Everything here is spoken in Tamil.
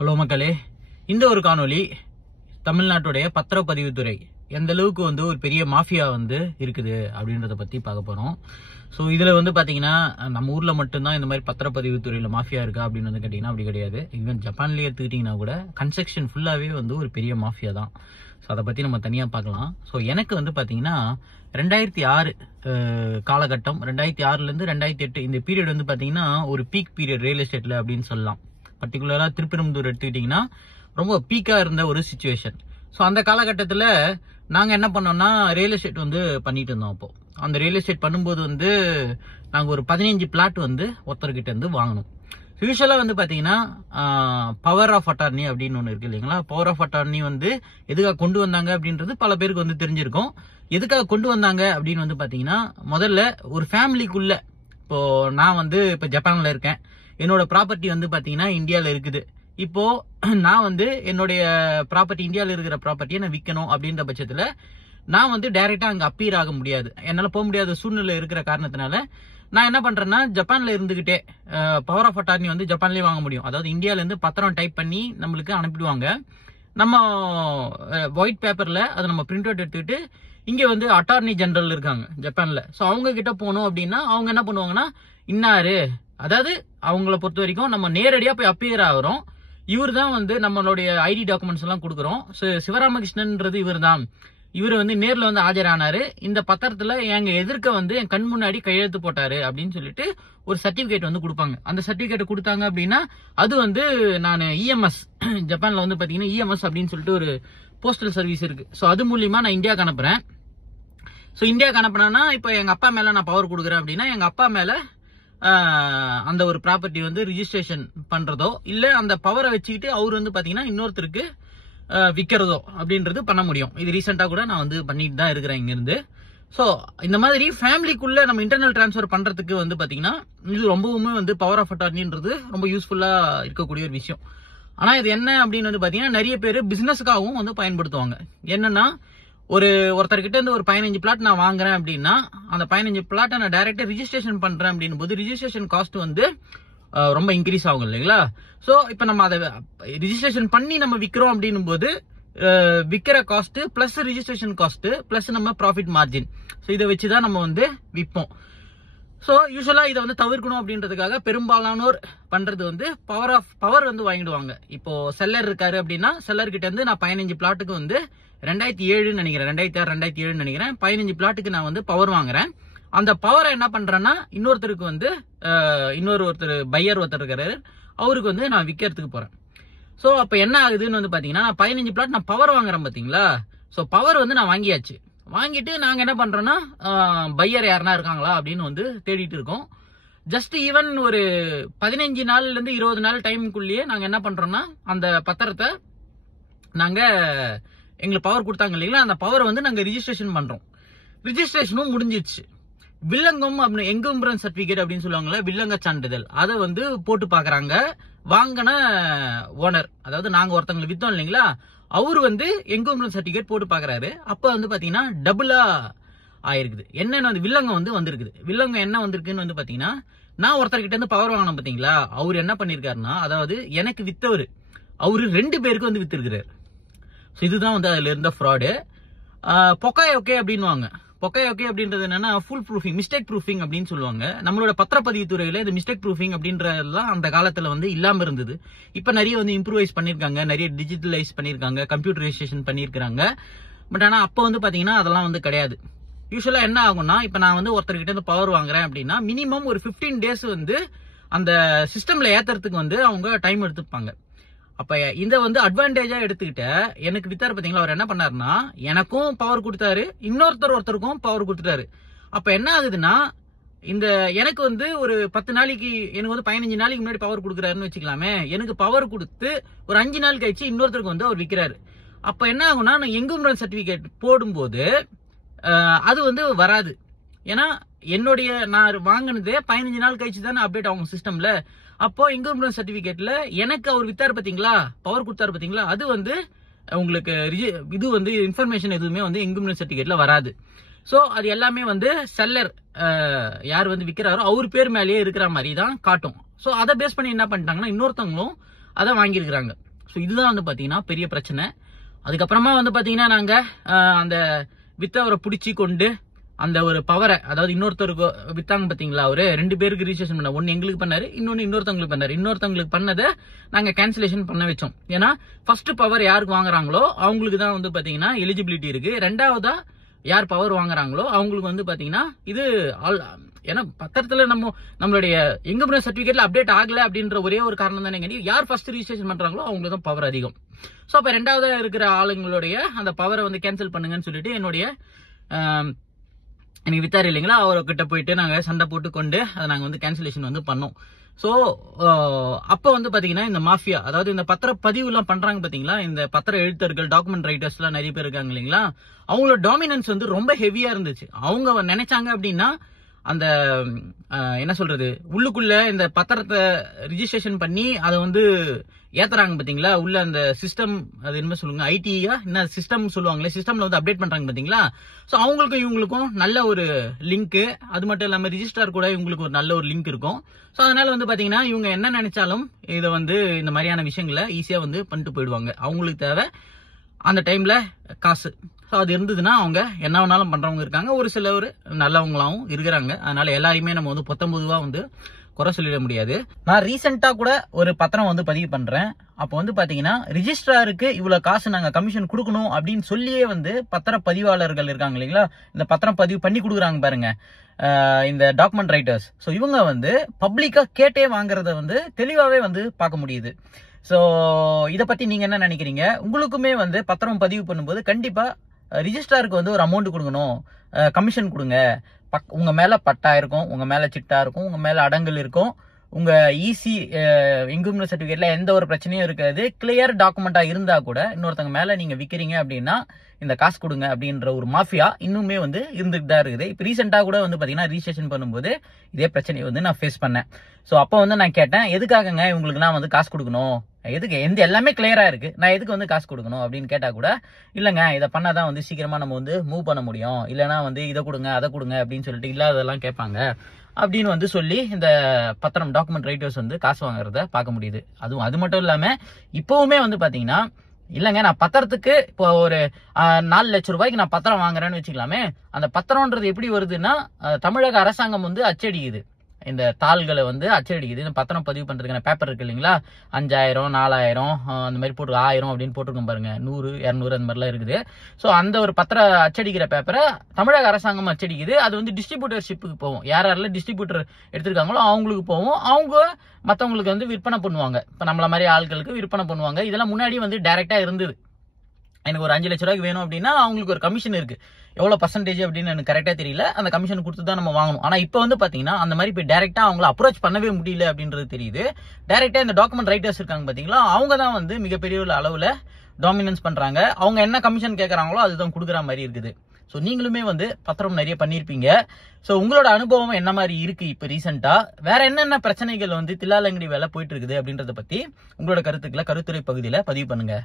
ஹலோ மக்களே, இந்த ஒரு காணொளி தமிழ்நாட்டுடைய பத்திரப்பதிவுத்துறை எந்த அளவுக்கு ஒரு பெரிய மாஃபியா இருக்குது அப்படின்றத பத்தி பார்க்க போறோம். ஸோ இதுல பாத்தீங்கன்னா நம்ம ஊர்ல மட்டும்தான் இந்த மாதிரி பத்திரப்பதிவுத்துறையில மாஃபியா இருக்கா அப்படின்னு கேட்டீங்கன்னா அப்படி கிடையாது. ஈவன் ஜப்பான்லயே எடுத்துக்கிட்டீங்கன்னா கூட கன்ஸ்ட்ரக்ஷன் ஃபுல்லாவே ஒரு பெரிய மாஃபியா தான். ஸோ அதை பத்தி நம்ம தனியா பார்க்கலாம். ஸோ எனக்கு பாத்தீங்கன்னா 2006 காலகட்டம், 2006ல இருந்து 2008 இந்த பீரியட் பாத்தீங்கன்னா ஒரு பீக் பீரியட் ரியல் எஸ்டேட்ல அப்படின்னு சொல்லலாம். பர்டிகுலரா திருப்பெரும்புதூர் எடுத்துக்கிட்டீங்கன்னா ரொம்ப பீக்கா இருந்த ஒரு சிச்சுவேஷன். ஸோ அந்த காலகட்டத்தில் நாங்கள் என்ன பண்ணோம்னா ரியல் எஸ்டேட் பண்ணிட்டு இருந்தோம். அப்போ அந்த ரியல் எஸ்டேட் பண்ணும்போது நாங்கள் ஒரு 15 பிளாட் ஒருத்தர்கிட்ட வாங்கணும். யூஸ்வலா பாத்தீங்கன்னா பவர் ஆஃப் அட்டார்னி அப்படின்னு ஒன்று இருக்கு இல்லைங்களா. பவர் ஆஃப் அட்டார்னி எதுக்காக கொண்டு வந்தாங்க அப்படின்றது பல பேருக்கு தெரிஞ்சிருக்கும். எதுக்காக கொண்டு வந்தாங்க அப்படின்னு பாத்தீங்கன்னா, முதல்ல ஒரு ஃபேமிலிக்குள்ள, இப்போ நான் இப்போ ஜப்பான்ல இருக்கேன், என்னோட ப்ராப்பர்ட்டி பாத்தீங்கன்னா இந்தியால இருக்குது. இப்போ நான் என்னுடைய ப்ராப்பர்ட்டி இந்தியால இருக்கிற ப்ராப்பர்ட்டியை நான் விற்கணும் அப்படின்ற பட்சத்துல நான் டைரக்டா அங்க அப்பீர் ஆக முடியாது, என்னால போக முடியாத சூழ்நிலை இருக்கிற காரணத்தினால நான் என்ன பண்றேன்னா ஜப்பான்ல இருந்துகிட்டே பவர் ஆஃப் அட்டார்னி ஜப்பான்லயே வாங்க முடியும். அதாவது இந்தியால இருந்து பத்திரம் டைப் பண்ணி நம்மளுக்கு அனுப்பிடுவாங்க. நம்ம ஒயிட் பேப்பர்ல அதை நம்ம பிரிண்ட் அவுட் எடுத்துக்கிட்டு இங்க அட்டார்னி ஜெனரல் இருக்காங்க ஜப்பான்ல. ஸோ அவங்க கிட்ட போனோம் அப்படின்னா அவங்க என்ன பண்ணுவாங்கன்னா, இன்னாரு, அதாவது அவங்கள பொறுத்த வரைக்கும் நம்ம நேரடியா போய் அப்பியர் ஆகிறோம், இவர் தான் நம்மளுடைய ஐடி டாக்குமெண்ட்ஸ் எல்லாம் கொடுக்குறோம். சிவராமகிருஷ்ணன்றது இவர் தான், இவர் நேர்ல ஆஜரானாரு, இந்த பத்திரத்துல எங்க எதிர்க்க என் கண் முன்னாடி கையெழுத்து போட்டாரு அப்படின்னு சொல்லிட்டு ஒரு சர்டிபிகேட் கொடுப்பாங்க. அந்த சர்டிபிகேட் கொடுத்தாங்க அப்படின்னா அது நான் இஎம்எஸ், ஜப்பான்ல பாத்தீங்கன்னா இஎம்எஸ் அப்படின்னு சொல்லிட்டு ஒரு போஸ்டல் சர்வீஸ் இருக்கு. ஸோ அது மூலியமா நான் இந்தியாவுக்கு அனுப்புறேன். ஸோ இந்தியாவுக்கு அனுப்புனா இப்போ எங்க அப்பா மேல நான் பவர் கொடுக்குறேன் அப்படின்னா எங்க அப்பா மேல அந்த ஒரு ப்ராப்பர்ட்டி ரிஜிஸ்ட்ரேஷன் பண்றதோ இல்ல அந்த பவரை வச்சுக்கிட்டு அவர் பாத்தீங்கன்னா இன்னொருத்தருக்கு விற்கிறதோ அப்படின்றது பண்ண முடியும். இது ரீசெண்டா கூட நான் பண்ணிட்டு தான் இருக்கிறேன் இங்க இருந்து. ஸோ இந்த மாதிரி ஃபேமிலிக்குள்ள நம்ம இன்டர்னல் டிரான்ஸ்ஃபர் பண்றதுக்கு பாத்தீங்கன்னா இது ரொம்பவுமே பவர் ஆஃப் அட்டார்னின்றது ரொம்ப யூஸ்ஃபுல்லா இருக்கக்கூடிய ஒரு விஷயம். ஆனா இது என்ன அப்படின்னு பாத்தீங்கன்னா நிறைய பேர் பிசினஸ்க்காகவும் பயன்படுத்துவாங்க. என்னன்னா ஒருத்தர்கிட்ட ஒரு 15 பிளாட் நான் வாங்குறேன் அப்படின்னா அந்த 15 பிளாட்டை நான் டைரக்டா ரிஜிஸ்ட்ரேஷன் பண்றேன் அப்படின்னும் போது ரிஜிஸ்ட்ரேஷன் காஸ்ட் ரொம்ப இன்க்ரீஸ் ஆகும் இல்லைங்களா. சோ இப்ப நம்ம அதை ரிஜிஸ்ட்ரேஷன் பண்ணி நம்ம விற்கிறோம் அப்படின்னும் போது விற்கிற cost plus registration cost plus நம்ம ப்ராஃபிட் மார்ஜின், ஸோ இதை வச்சுதான் நம்ம விற்போம். ஸோ யூஸ்வலா இதை தவிர்க்கணும் அப்படின்றதுக்காக பெரும்பாலானோர் பண்றது பவர் வாங்கிடுவாங்க. இப்போ செல்லர் இருக்காரு அப்படின்னா செல்லர் கிட்ட நான் 15 பிளாட்டுக்கு 2007 நினைக்கிறேன், 2006 2007 நினைக்கிறேன், 15 பிளாட்டுக்கு நான் பவர் வாங்குறேன். அந்த பவரை என்ன பண்றேன்னா இன்னொருத்தருக்கு ஒருத்தர் பையர் ஒருத்தர் இருக்காரு, அவருக்கு நான் விற்கிறதுக்கு போறேன். சோ அப்ப என்ன ஆகுதுன்னு பாத்தீங்கன்னா 15 பிளாட் நான் பவர் வாங்குறேன் பாத்தீங்களா. சோ பவர் நான் வாங்கியாச்சு. வாங்கிட்டு நாங்க என்ன பண்றோம்னா பையர் யாருன்னா இருக்காங்களா அப்படின்னு தேடிட்டு இருக்கோம். ஜஸ்ட் ஈவன் ஒரு 15 நாள்ல இருந்து 20 நாள் டைமுக்குள்ளேயே நாங்க என்ன பண்றோம்னா அந்த பத்திரத்தை நாங்க எங்களுக்கு பவர் கொடுத்தாங்க இல்லைங்களா, அந்த பவர் நாங்க ரிஜிஸ்ட்ரேஷன் பண்றோம். ரிஜிஸ்ட்ரேஷனும் முடிஞ்சிச்சு. வில்லங்கம் அப்படின்னு என்கம்பரன்ஸ் சர்டிபிகேட் அப்படின்னு சொல்லுவாங்கல்ல, வில்லங்க சான்றிதழ், அதை போட்டு பாக்குறாங்க வாங்கின ஓனர். அதாவது நாங்க ஒருத்தவங்களை வித்தோம் இல்லைங்களா, அவரு என்கம்பரன்ஸ் சர்டிபிகேட் போட்டு பாக்குறாரு. அப்ப பாத்தீங்கன்னா டபுளா ஆயிருக்குது. என்னன்னு வில்லங்கம் வந்திருக்குது. வில்லங்கம் என்ன வந்திருக்குன்னு பாத்தீங்கன்னா, நான் ஒருத்தர்கிட்ட பவர் வாங்கினேன் பாத்தீங்களா, அவரு என்ன பண்ணிருக்காருன்னா, அதாவது எனக்கு வித்தவரு அவரு 2 பேருக்கு வித்திருக்கிறாரு. இதுதான் அதுல இருந்த ஃப்ராடு. பொக்காய் ஓகே அப்படின்வாங்க. பொக்காய் ஓகே அப்படின்றது என்னன்னா ஃபுல் ப்ரூஃபிங், மிஸ்டேக் ப்ரூஃபிங் அப்படின்னு சொல்லுவாங்க. நம்மளோட பத்திரப்பதிவு துறையில இந்த மிஸ்டேக் ப்ரூஃபிங் அப்படின்றதெல்லாம் அந்த காலத்துல இல்லாம இருந்தது. இப்ப நிறைய இம்ப்ரூவைஸ் பண்ணிருக்காங்க, நிறைய டிஜிட்டலைஸ் பண்ணிருக்காங்க, கம்ப்யூட்டரைசேஷன் பண்ணிருக்காங்க. பட் ஆனா அப்ப பாத்தீங்கன்னா அதெல்லாம் கிடையாது. யூஸ்வலா என்ன ஆகும்னா, இப்ப நான் ஒருத்தர்கிட்ட பவர் வாங்குறேன் அப்படின்னா மினிமம் ஒரு 15 டேஸ் அந்த சிஸ்டம்ல ஏத்துறதுக்கு அவங்க டைம் எடுத்துப்பாங்க. அப்ப இந்த அட்வான்டேஜா எடுத்துக்கிட்ட எனக்கு வித்தாரு பாத்தீங்களா, அவர் என்ன பண்ணாருன்னா எனக்கும் பவர் கொடுத்தாரு, ஒருத்தருக்கும் பவர் கொடுத்துட்டாரு. அப்ப என்ன ஆகுதுன்னா இந்த எனக்கு ஒரு 10 நாளைக்கு எனக்கு 15 நாளைக்கு முன்னாடி பவர் கொடுக்குறாருன்னு வச்சுக்கலாமே, எனக்கு பவர் கொடுத்து ஒரு 5 நாள் கழிச்சு இன்னொருத்தருக்கு அவர் விற்கிறாரு. அப்ப என்ன ஆகும்னா நான் என்கம்பரன்ஸ் சர்டிபிகேட் போடும்போது அது வராது. ஏன்னா என்னுடைய நான் வாங்கினதே 15 நாள் கழிச்சு தானே அப்டேட் ஆகும் சிஸ்டம்ல. அப்போ இன்கம்பரன்ஸ் சர்டிபிகேட்ல எனக்கு அவர் வித்தாரு பாத்தீங்களா, பவர் கொடுத்தாரு பாத்தீங்களா, அது உங்களுக்கு இது இன்ஃபர்மேஷன் எதுவுமே இன்கம்பரன்ஸ் சர்டிபிகேட்ல வராது. சோ அது எல்லாமே செல்லர் யார் விக்கிறாரோ அவர் பேர் மேலேயே இருக்கிற மாதிரி தான் காட்டும். சோ அதை பேஸ் பண்ணி என்ன பண்ணிட்டாங்கன்னா இன்னொருத்தவங்களும் அதை வாங்கியிருக்கிறாங்க. ஸோ இதுதான் வந்து பாத்தீங்கன்னா பெரிய பிரச்சனை. அதுக்கப்புறமா வந்து பாத்தீங்கன்னா நாங்க அந்த வித்தவரை பிடிச்சி கொண்டு அந்த ஒரு பவரை, அதாவது இன்னொருத்தருக்கு வித்தாங்க பாத்தீங்களா, அவரு 2 பேருக்கு ரிஜிஸ்ட்ரேஷன் பண்ண, ஒன்னு எங்களுக்கு பண்ணாரு, இன்னொருத்தவங்களுக்கு பண்ணாரு. இன்னொருத்தவங்களுக்கு பண்ணதை நாங்க கேன்சலேஷன் பண்ண வச்சோம். ஏன்னா ஃபர்ஸ்ட் பவர் யாருக்கு வாங்குறாங்களோ அவங்களுக்கு தான் வந்து பாத்தீங்கன்னா எலிஜிபிலிட்டி இருக்கு. ரெண்டாவதா யார் பவர் வாங்குறாங்களோ அவங்களுக்கு வந்து பாத்தீங்கன்னா இது ஏன்னா பத்திரத்துல நம்மளுடைய இன்கம் சர்டிபிகேட்ல அப்டேட் ஆகல அப்படின்ற ஒரே ஒரு காரணம் தானே, யார் ஃபர்ஸ்ட் ரிஜிஸ்ட்ரேஷன் பண்றாங்களோ அவங்களுக்கு தான் பவர் அதிகம். ஸோ அப்ப ரெண்டாவதா இருக்கிற ஆளுங்களுடைய அந்த பவரை வந்து கேன்சல் பண்ணுங்கன்னு சொல்லிட்டு என்னுடைய எனக்கு வித்தாரு இல்லைங்களா, அவர்கிட்ட போயிட்டு நாங்க சண்டை போட்டு கொண்டு அதை நாங்க வந்து கேன்சலேஷன் வந்து பண்ணோம். ஸோ அப்ப வந்து பாத்தீங்கன்னா இந்த மாஃபியா, அதாவது இந்த பத்திர பதிவு எல்லாம் பண்றாங்க பாத்தீங்களா, இந்த பத்திர எழுத்தர்கள், டாக்குமெண்ட் ரைட்டர்ஸ் எல்லாம் நிறைய பேர் இருக்காங்க இல்லைங்களா, அவங்களோட டாமினன்ஸ் வந்து ரொம்ப ஹெவியா இருந்துச்சு. அவங்க நினைச்சாங்க அப்படின்னா அந்த என்ன சொல்றது, உள்ளுக்குள்ள இந்த பத்திரத்தை ரிஜிஸ்ட்ரேஷன் பண்ணி அதை வந்து ஏத்துறாங்க பாத்தீங்களா, உள்ள அந்த சிஸ்டம், அது என்ன சொல்லுங்க, ஐடியா என்ன சிஸ்டம் சொல்லுவாங்களே, சிஸ்டம்ல வந்து அப்டேட் பண்றாங்க பாத்தீங்களா. ஸோ அவங்களுக்கும் இவங்களுக்கும் நல்ல ஒரு லிங்க், அது மட்டும் இல்லாம ரிஜிஸ்ட்ரார் கூட இவங்களுக்கு ஒரு நல்ல ஒரு லிங்க் இருக்கும். ஸோ அதனால வந்து பாத்தீங்கன்னா இவங்க என்ன நினைச்சாலும் இதை வந்து இந்த மாதிரியான விஷயங்களை ஈஸியா வந்து பண்ணிட்டு போயிடுவாங்க. அவங்களுக்கு தேவை அந்த டைம்ல காசு. ஸோ அது இருந்ததுன்னா அவங்க என்ன வேணாலும் பண்றவங்க இருக்காங்க, ஒரு சிலர் நல்லவங்களாவும் இருக்கிறாங்க. அதனால எல்லாரையுமே நம்ம வந்து பொதுவா வந்து குறை சொல்லிட முடியாது. நான் ரீசெண்டா கூட ஒரு பத்திரம் வந்து பதிவு பண்றேன். அப்போ வந்து பாத்தீங்கன்னா ரிஜிஸ்ட்ராருக்கு இவ்வளவு காசு நாங்க கமிஷன் கொடுக்கணும் அப்படின்னு சொல்லியே வந்து பத்திர பதிவாளர்கள் இருக்காங்க இல்லைங்களா, இந்த பத்திரம் பதிவு பண்ணி கொடுக்குறாங்க பாருங்க, இந்த டாக்குமெண்ட் ரைட்டர்ஸ். ஸோ இவங்க வந்து பப்ளிக்கா கேட்டே வாங்குறத வந்து தெளிவாவே வந்து பார்க்க முடியுது. ஸோ இதை பத்தி நீங்க என்ன நினைக்கிறீங்க? உங்களுக்குமே வந்து பத்திரம் பதிவு பண்ணும்போது கண்டிப்பா ரிஜிஸ்ட்ராருக்கு வந்து ஒரு அமௌண்ட் கொடுக்கணும், கமிஷன் கொடுங்க. உங்க மேல பட்டா இருக்கும், உங்க மேல சிட்டா இருக்கும், உங்க மேல அடங்கல் இருக்கும், உங்க ஈசி இன்கம் சர்டிபிகேட்ல எந்த ஒரு பிரச்சனையும் இருக்காது. கிளியர் டாக்குமெண்டா இருந்தா கூட இன்னொருத்தங்க மேல நீங்க விக்கிறீங்க அப்படின்னா இந்த காசு கொடுங்க அப்படின்ற ஒரு மாஃபியா இன்னுமே வந்து இருந்துட்டு தான் இருக்குது. இப்போ ரீசெண்டா கூட வந்து பாத்தீங்கன்னா ரிஜிஸ்ட்ரேஷன் பண்ணும்போது இதே பிரச்சனையை வந்து நான் ஃபேஸ் பண்ணேன். ஸோ அப்போ வந்து நான் கேட்டேன், எதுக்காகங்க இவங்களுக்கு நான் வந்து காசு கொடுக்கணும், எதுக்கு எல்லாமே கிளியரா இருக்கு, நான் எதுக்கு வந்து காசு கொடுக்கணும் அப்படின்னு கேட்டா கூட, இல்லங்க இதை பண்ணாதான் வந்து சீக்கிரமா நம்ம வந்து மூவ் பண்ண முடியும், இல்லைன்னா வந்து இதை கொடுங்க அதை கொடுங்க அப்படின்னு சொல்லிட்டு இல்லாததெல்லாம் கேட்பாங்க அப்படின்னு வந்து சொல்லி இந்த பத்திரம் டாக்குமெண்ட் ரைட்டர்ஸ் வந்து காசு வாங்குறத பார்க்க முடியுது. அதுவும் அது மட்டும் இல்லாம இப்பவுமே வந்து பாத்தீங்கன்னா, இல்லங்க நான் பத்திரத்துக்கு இப்போ ஒரு 4 லட்சம் ரூபாய்க்கு நான் பத்திரம் வாங்குறேன்னு வச்சுக்கலாமே, அந்த பத்திரம்ன்றது எப்படி வருதுன்னா தமிழக அரசாங்கம் வந்து அச்சடிக்குது, இந்த தாள்களை வந்து அச்சடிக்குது. இந்த பத்திரம் பதிவு பண்றதுக்கான பேப்பர் இருக்கு இல்லைங்களா, 5000 4000 அந்த மாதிரி போட்டு 1000 அப்படின்னு போட்டுருக்கோம் பாருங்க, 100 200 அந்த மாதிரிலாம் இருக்குது. ஸோ அந்த ஒரு பத்திர அச்சடிக்கிற பேப்பரை தமிழக அரசாங்கம் அச்சடிக்குது. அது வந்து டிஸ்ட்ரிபியூட்டர்ஷிப்புக்கு போகும், யாரெல்லாம் டிஸ்ட்ரிபியூட்டர் எடுத்திருக்காங்களோ அவங்களுக்கு போகும், அவங்க மற்றவங்களுக்கு வந்து விற்பனை பண்ணுவாங்க. இப்போ நம்மள மாதிரி ஆட்களுக்கு விற்பனை பண்ணுவாங்க. இதெல்லாம் முன்னாடி வந்து டைரக்டா இருந்தது. எனக்கு ஒரு 5 லட்ச ரூபாய்க்கு வேணும் அப்படின்னா அவங்களுக்கு ஒரு கமிஷன் இருக்கு, எவ்வளவு பர்சன்டேஜ் அப்படின்னு எனக்கு கரெக்டா தெரியல, அந்த கமிஷன் கொடுத்து தான் நம்ம வாங்கணும். ஆனா இப்போ வந்து பாத்தீங்கன்னா அந்த மாதிரி போய் டைரக்டா அவங்கள அப்ரோச் பண்ணவே முடியல அப்படின்றது தெரியுது. டைரக்டா இந்த டாக்குமெண்ட் ரைட்டர்ஸ் இருக்காங்க பாத்தீங்களா, அவங்க தான் வந்து மிகப்பெரிய அளவுல டாமினன்ஸ் பண்றாங்க. அவங்க என்ன கமிஷன் கேட்கறாங்களோ அதுதான் கொடுக்குற மாதிரி இருக்குது. ஸோ நீங்களுமே வந்து பத்திரம் நிறைய பண்ணியிருப்பீங்க. ஸோ உங்களோட அனுபவம் என்ன மாதிரி இருக்கு இப்போ ரீசெண்டா, வேற என்னென்ன பிரச்சனைகள் வந்து தில்லாலங்கடி வேலை போயிட்டு இருக்குது அப்படின்றத பத்தி உங்களோட கருத்துக்களை கருத்துரை பகுதியில் பதிவு பண்ணுங்க.